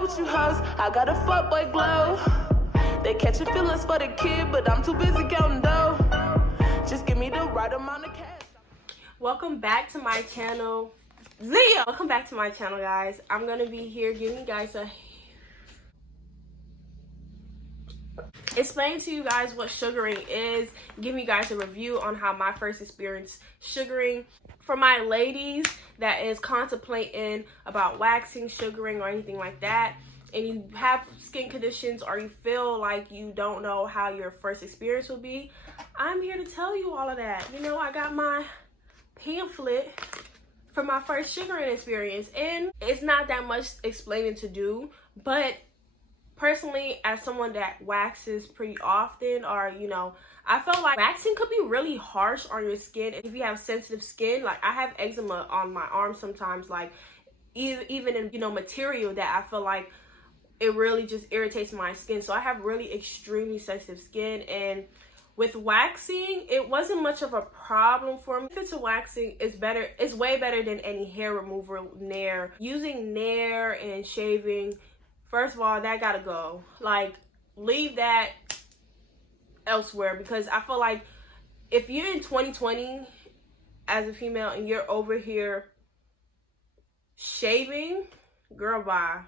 with you hoes. I got a fuckboy glow. They catching feelings for the kid, but I'm too busy counting dough. Just give me the right amount of cash. Welcome back to my channel. Leah! Welcome back to my channel, guys. I'm gonna be here giving you guys explain to you guys what sugaring is, giving you guys a review on how my first experience sugaring. For my ladies that is contemplating about waxing, sugaring, or anything like that, and you have skin conditions or you feel like you don't know how your first experience will be, I'm here to tell you all of that. You know, I got my pamphlet for my first sugaring experience, and it's not that much explaining to do, but personally, as someone that waxes pretty often, or you know, I feel like waxing could be really harsh on your skin if you have sensitive skin. Like, I have eczema on my arms sometimes, like even in, you know, material that I feel like it really just irritates my skin. So I have really extremely sensitive skin, and with waxing, it wasn't much of a problem for me. If it's a waxing, it's way better than any hair remover, Nair. Using Nair and shaving, first of all, that gotta go. Like, leave that elsewhere, because I feel like if you're in 2020 as a female and you're over here shaving, girl, bye.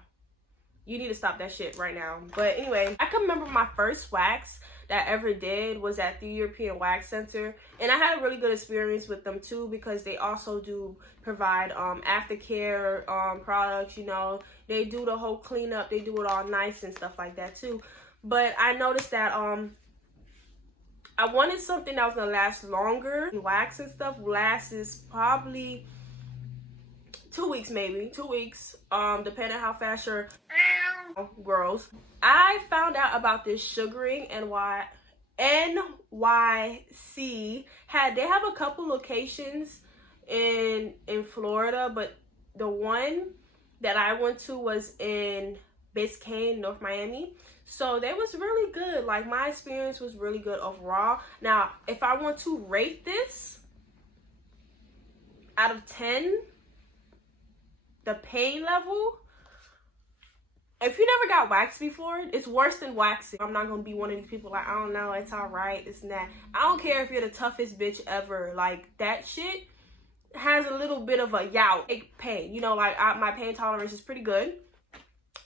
You need to stop that shit right now. But anyway, I can remember my first wax that I ever did was at the European Wax Center, and I had a really good experience with them too, because they also do provide aftercare products. You know, they do the whole cleanup, they do it all nice and stuff like that too. But I noticed that I wanted something that was gonna last longer. Wax and stuff lasts probably 2 weeks, maybe 2 weeks, depending how fast your grows. I found out about this sugaring, and why NYC they have a couple locations in Florida, but the one that I went to was in Biscayne, North Miami. So they was really good. Like, my experience was really good overall. Now, if I want to rate this out of 10, the pain level, if you never got waxed before, it's worse than waxing. I'm not gonna be one of these people like, I don't know, it's all right, it's that. I don't care if you're the toughest bitch ever. Like, that shit has a little bit of a pain. You know, like, my pain tolerance is pretty good.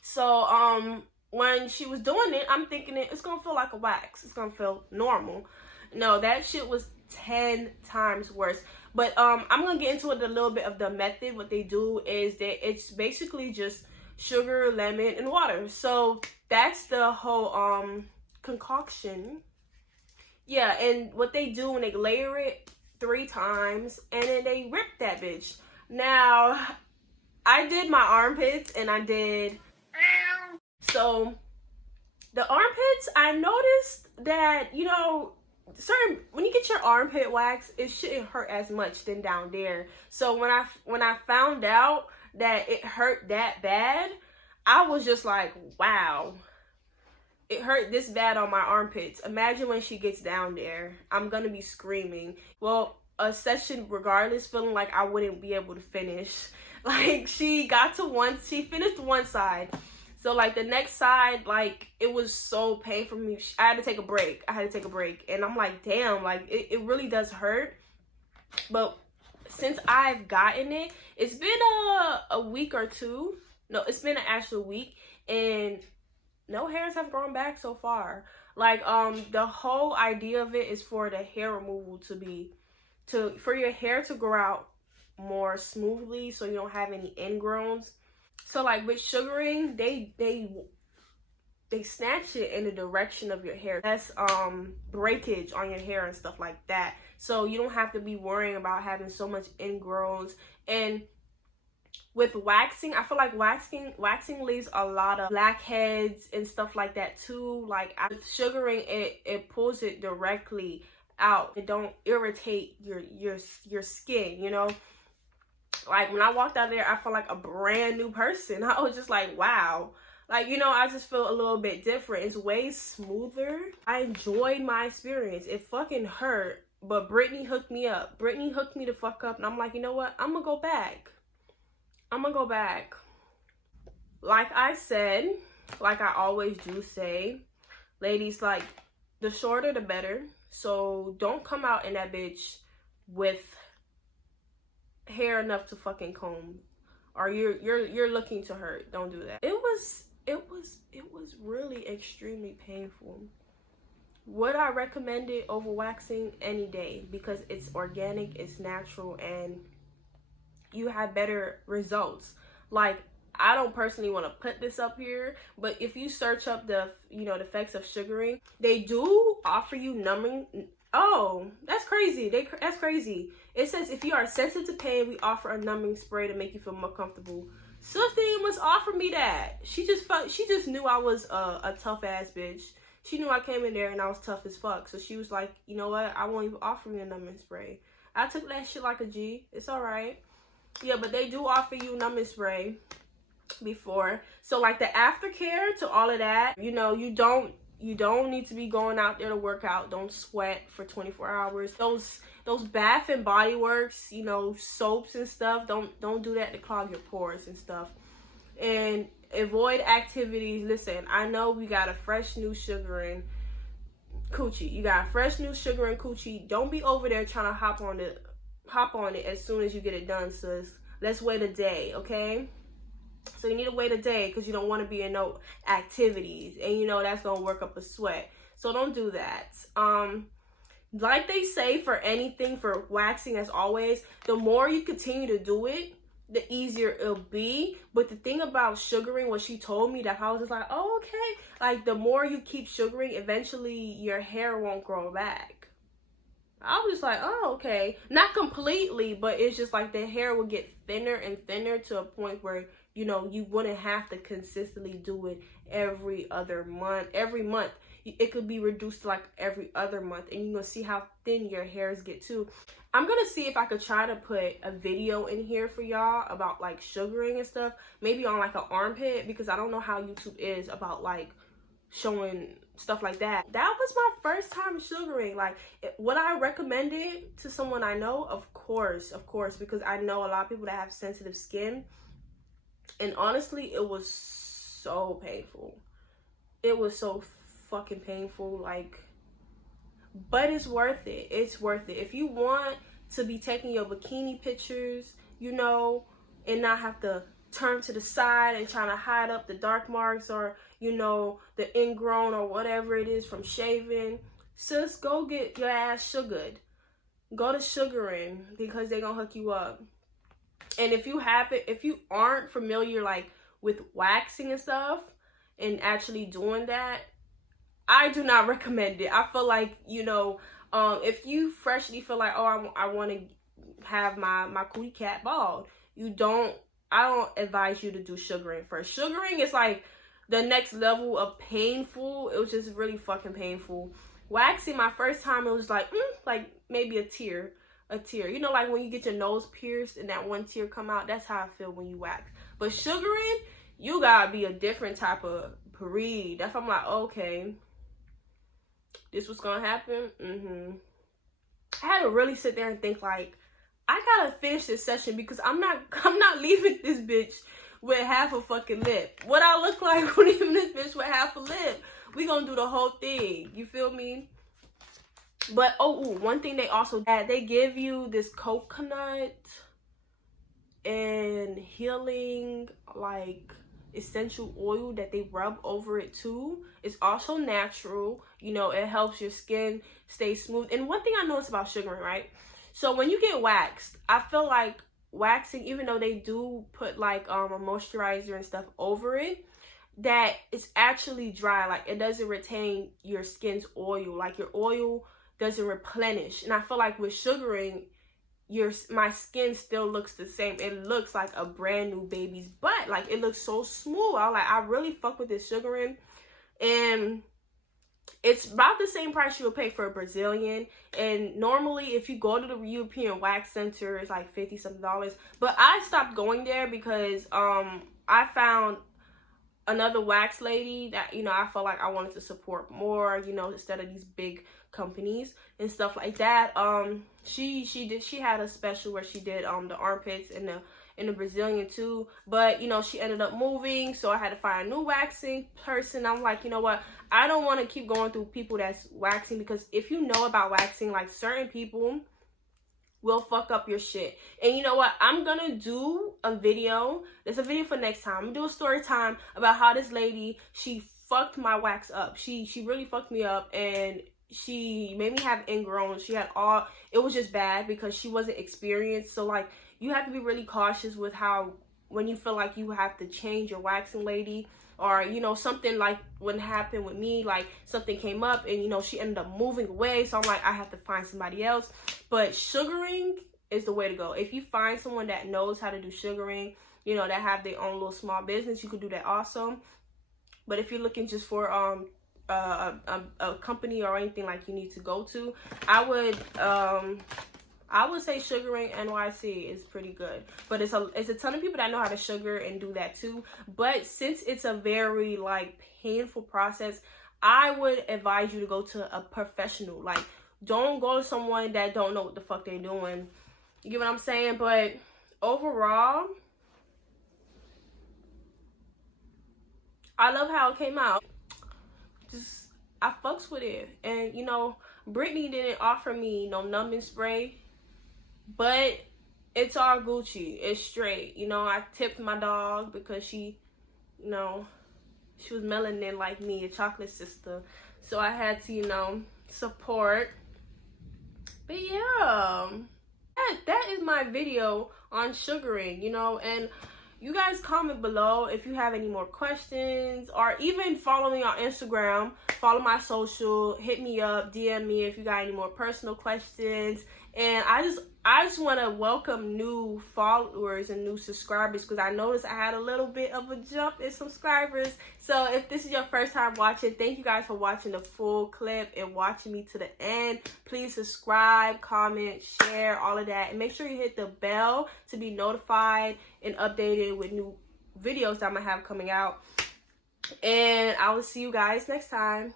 So when she was doing it, I'm thinking it's gonna feel like a wax. It's gonna feel normal. No, that shit was 10 times worse. But I'm gonna get into it a little bit of the method. What they do is that it's basically just sugar, lemon, and water. So that's the whole concoction. Yeah, and what they do, when they layer it 3 times, and then they rip that bitch. Now, I did my armpits, and I did. So the armpits, I noticed that, you know, when you get your armpit wax, it shouldn't hurt as much than down there. So when I found out that it hurt that bad, I was just like, wow, it hurt this bad on my armpits. Imagine when she gets down there, I'm gonna be screaming. Well, a session regardless, feeling like I wouldn't be able to finish. Like, she finished one side. So, like, the next side, like, it was so painful for me. I had to take a break. And I'm like, damn, like, it really does hurt. But since I've gotten it, it's been a week or two. No, it's been an actual week. And no hairs have grown back so far. Like, the whole idea of it is for the hair removal for your hair to grow out more smoothly, so you don't have any ingrowns. So, like, with sugaring, they snatch it in the direction of your hair. That's breakage on your hair and stuff like that. So you don't have to be worrying about having so much ingrowns. And with waxing, I feel like waxing leaves a lot of blackheads and stuff like that too. Like, with sugaring, it pulls it directly out. It don't irritate your skin, you know. Like, when I walked out there, I felt like a brand new person. I was just like, wow. Like, you know, I just feel a little bit different. It's way smoother. I enjoyed my experience. It fucking hurt, but Brittany hooked me up. Brittany hooked me the fuck up, and I'm like, you know what? I'm gonna go back. like I said, like I always do say, ladies, like, the shorter the better. So don't come out in that bitch with hair enough to fucking comb, or you're looking to hurt. Don't do that. It was really extremely painful. Would I recommend it over waxing? Any day, because it's organic, it's natural, and you have better results. Like, I don't personally want to put this up here, but if you search up the the effects of sugaring, they do offer you numbing. Oh, that's crazy. That's crazy. It says if you are sensitive to pain, we offer a numbing spray to make you feel more comfortable. Sister must offer me that. She just knew I was a tough ass bitch. She knew I came in there and I was tough as fuck. So she was like, you know what? I won't even offer me a numbing spray. I took that shit like a G. It's all right. Yeah, but they do offer you numbing spray before. So like the aftercare to all of that, you don't need to be going out there to work out. Don't sweat for 24 hours. Those Bath and Body Works, soaps and stuff, don't do that to clog your pores and stuff. And avoid activities. Listen, I know we got a fresh new sugaring coochie. You got a fresh new sugaring coochie. Don't be over there trying to hop on it as soon as you get it done, sis. Let's wait a day, okay? So you need to wait a day because you don't want to be in no activities, and that's gonna work up a sweat. So don't do that. Like they say for anything, for waxing, as always, the more you continue to do it, the easier it'll be. But the thing about sugaring, what she told me, that I was just like, oh, okay. Like, the more you keep sugaring, eventually your hair won't grow back. I was just like, oh, okay. Not completely, but it's just like the hair will get thinner and thinner to a point where, you wouldn't have to consistently do it every month. It could be reduced to like every other month, and you're gonna see how thin your hairs get too. I'm gonna see if I could try to put a video in here for y'all about like sugaring and stuff, maybe on like an armpit, because I don't know how YouTube is about like showing stuff like that. That was my first time sugaring. Like, would I recommend it to someone I know? Of course, because I know a lot of people that have sensitive skin, and honestly, it was so painful. It was so fucking painful, like, but it's worth it. It's worth it. If you want to be taking your bikini pictures, and not have to turn to the side and trying to hide up the dark marks, or the ingrown or whatever it is from shaving, sis, go get your ass sugared. Go to sugaring, because they're gonna hook you up. And if you aren't familiar like with waxing and stuff and actually doing that, I do not recommend it. I feel like, if you freshly feel like, oh, I want to have my cootie cat bald, I don't advise you to do sugaring first. Sugaring is like the next level of painful. It was just really fucking painful. Waxing, my first time, it was like maybe a tear. Like when you get your nose pierced and that one tear come out, that's how I feel when you wax. But sugaring, you gotta be a different type of breed. That's why I'm like, okay, this was gonna happen. I had to really sit there and think, like, I gotta finish this session, because I'm not leaving this bitch with half a fucking lip. What I look like when leaving this bitch with half a lip? We gonna do the whole thing. You feel me? But one thing they also had, they give you this coconut and healing like essential oil that they rub over it too. It's also natural. It helps your skin stay smooth. And one thing I noticed about sugaring, right? So when you get waxed, I feel like waxing, even though they do put like a moisturizer and stuff over it, that it's actually dry. Like, it doesn't retain your skin's oil. Like, your oil doesn't replenish. And I feel like with sugaring, my skin still looks the same. It looks like a brand new baby's butt. Like, it looks so smooth. I really fuck with this sugaring. And it's about the same price you would pay for a Brazilian. And normally, if you go to the European Wax Center, it's like $50 something. But I stopped going there because I found another wax lady that I felt like I wanted to support more, instead of these big companies and stuff like that. She had a special where she did the armpits and and a Brazilian too. But, you know, she ended up moving, so I had to find a new waxing person. I'm like, you know what? I don't want to keep going through people that's waxing, because if you know about waxing, like, certain people will fuck up your shit. And you know what? I'm gonna do a video. There's a video for next time. I'm gonna do a story time about how this lady, she fucked my wax up. She really fucked me up, and she made me have ingrown. She had all, it was just bad because she wasn't experienced. So like, you have to be really cautious with how, when you feel like you have to change your waxing lady, or, you know, something like what happened with me, like something came up and, you know, she ended up moving away. So I'm like, I have to find somebody else. But sugaring is the way to go. If you find someone that knows how to do sugaring, you know, that have their own little small business, you could do that also. But if you're looking just for a company or anything like you need to go to, I would say Sugaring NYC is pretty good. But it's a ton of people that know how to sugar and do that too. But since it's a very like painful process, I would advise you to go to a professional. Like, don't go to someone that don't know what the fuck they're doing. You get what I'm saying? But overall, I love how it came out. Just, I fucks with it. And, you know, Brittany didn't offer me no numbing spray, but it's all Gucci. It's straight. You know, I tipped my dog because she, you know, she was melanin like me, a chocolate sister. So I had to, you know, support. But yeah, that is my video on sugaring, you know. And you guys comment below if you have any more questions, or even follow me on Instagram, follow my social, hit me up, DM me if you got any more personal questions. And I just want to welcome new followers and new subscribers, because I noticed I had a little bit of a jump in subscribers. So if this is your first time watching, thank you guys for watching the full clip and watching me to the end. Please subscribe, comment, share, all of that. And make sure you hit the bell to be notified and updated with new videos that I'm going to have coming out. And I will see you guys next time.